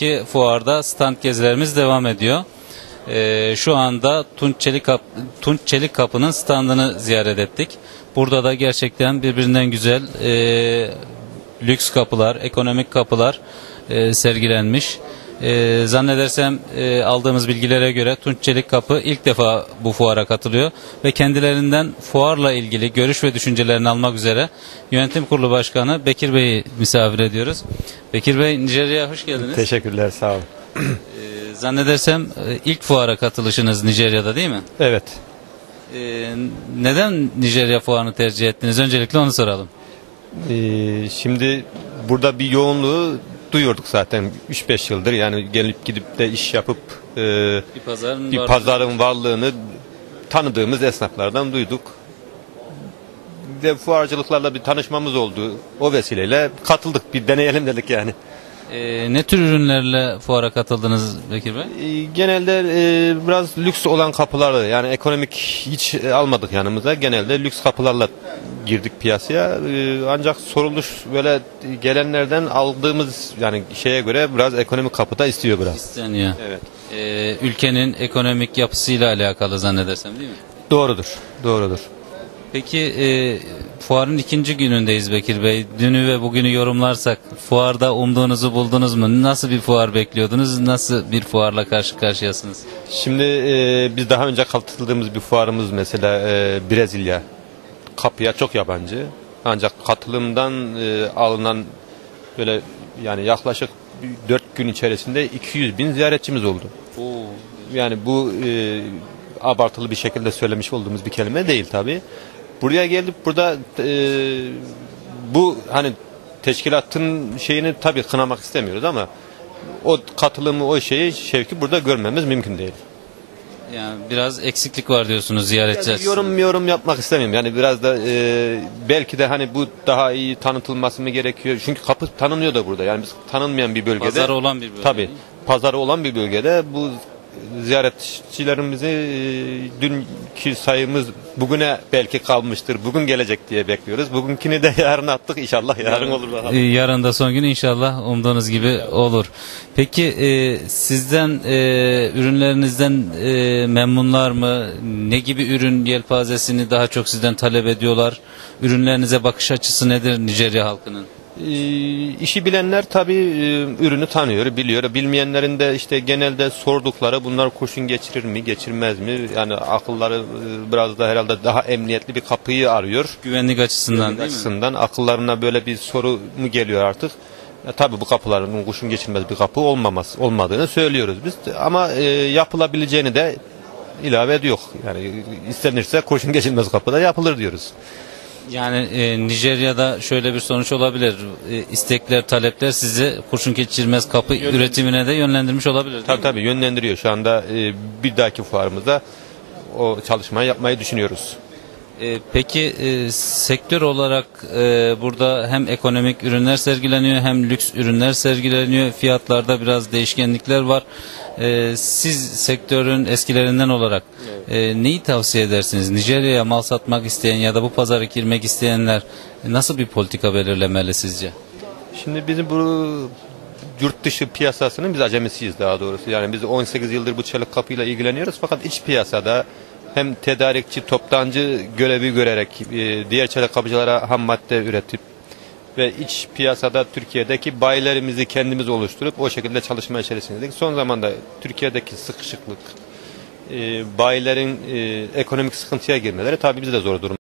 Nijerya'daki fuarda stand gezilerimiz devam ediyor. Ee, şu anda Tunç Çelik, Kap- Tunç Çelik Kapı'nın standını ziyaret ettik. Burada da gerçekten birbirinden güzel e, lüks kapılar, ekonomik kapılar e, sergilenmiş. E, zannedersem e, aldığımız bilgilere göre Tunç Çelik Kapı ilk defa bu fuara katılıyor ve kendilerinden fuarla ilgili görüş ve düşüncelerini almak üzere Yönetim Kurulu Başkanı Bekir Bey'i misafir ediyoruz. Bekir Bey Nijerya'ya hoş geldiniz. Teşekkürler sağ olun. E, zannedersem e, ilk fuara katılışınız Nijerya'da değil mi? Evet. E, neden Nijerya fuarını tercih ettiniz? Öncelikle onu soralım. Ee, şimdi burada bir yoğunluğu duyuyorduk zaten 3-5 yıldır yani gelip gidip de iş yapıp e, Bir pazarın bir var- pazarın varlığını tanıdığımız esnaflardan duyduk. Ve fuarcılıklarla bir tanışmamız oldu. O vesileyle katıldık bir deneyelim dedik yani. E, ne tür ürünlerle fuara katıldınız Bekir Bey? Ee, Genelde e, biraz lüks olan kapılarla yani ekonomik hiç e, almadık yanımıza. Genelde lüks kapılarla girdik piyasaya. Ee, Ancak soruluş böyle gelenlerden aldığımız yani şeye göre biraz ekonomik kapıda istiyor biraz. İsteniyor. Evet. E, ülkenin ekonomik yapısıyla alakalı zannedersem değil mi? Doğrudur. Doğrudur. Peki e, fuarın ikinci günündeyiz Bekir Bey. Dünü ve bugünü yorumlarsak fuarda umduğunuzu buldunuz mu? Nasıl bir fuar bekliyordunuz? Nasıl bir fuarla karşı karşıyasınız? Şimdi e, biz daha önce katıldığımız bir fuarımız mesela e, Brezilya. Kapıya çok yabancı. Ancak katılımdan e, alınan böyle yani yaklaşık 4 gün içerisinde 200 bin ziyaretçimiz oldu. Yani bu e, abartılı bir şekilde söylemiş olduğumuz bir kelime değil tabi. Buraya gelip burada e, bu hani teşkilatın şeyini tabi kınamak istemiyoruz ama o katılımı o şeyi şevki burada görmemiz mümkün değil. Yani biraz eksiklik var diyorsunuz ziyaretçi Yani yorum yorum yapmak istemiyorum. Yani biraz da e, belki de hani bu daha iyi tanıtılması mı gerekiyor? Çünkü kapı tanınıyor da burada. Yani biz tanınmayan bir bölgede. Pazarı olan bir bölge. Tabii. Pazarı olan bir bölgede bu ziyaretçilerimizi e, dünkü sayımız bugüne belki kalmıştır. Bugün gelecek diye bekliyoruz. Bugünkünü de yarın attık inşallah. Yarın olur bakalım. Ee, Yarın da son gün inşallah umduğunuz gibi olur. Peki e, sizden e, ürünlerinizden e, memnunlar mı? Ne gibi ürün yelpazesini daha çok sizden talep ediyorlar? Ürünlerinize bakış açısı nedir Nijerya halkının? Ee, işi bilenler tabii e, ürünü tanıyor, biliyor. Bilmeyenlerin de işte genelde sordukları bunlar kurşun geçirir mi, geçirmez mi? Yani akılları e, biraz da herhalde daha emniyetli bir kapıyı arıyor. Güvenlik açısından değil mi? açısından akıllarına böyle bir soru mu geliyor artık? E, tabii bu kapıların kurşun geçirmez bir kapı olmaması olmadığını söylüyoruz biz. Ama e, yapılabileceğini de ilave ediyor. Yani istenirse kurşun geçirmez kapı da yapılır diyoruz. Yani e, Nijerya'da şöyle bir sonuç olabilir. E, istekler, talepler sizi kurşun geçirmez kapı üretimine de yönlendirmiş olabilir. değil Tabii mi? tabii yönlendiriyor. Şu anda e, bir dahaki fuarımızda o çalışmayı yapmayı düşünüyoruz. E, peki e, sektör olarak e, burada hem ekonomik ürünler sergileniyor hem lüks ürünler sergileniyor. Fiyatlarda biraz değişkenlikler var. E, siz sektörün eskilerinden olarak e, neyi tavsiye edersiniz? Nijerya'ya mal satmak isteyen ya da bu pazara girmek isteyenler nasıl bir politika belirlemeli sizce? Şimdi bizim bu yurt dışı piyasasının biz acemisiyiz daha doğrusu. Yani biz 18 yıldır bu çelik kapıyla ilgileniyoruz fakat iç piyasada hem tedarikçi, toptancı görevi görerek e, diğer çelik kapıcılara ham madde üretip ve iç piyasada Türkiye'deki bayilerimizi kendimiz oluşturup o şekilde çalışma içerisindedik. Son zamanda Türkiye'deki sıkışıklık, e, bayilerin e, ekonomik sıkıntıya girmeleri tabii bizi de zor durum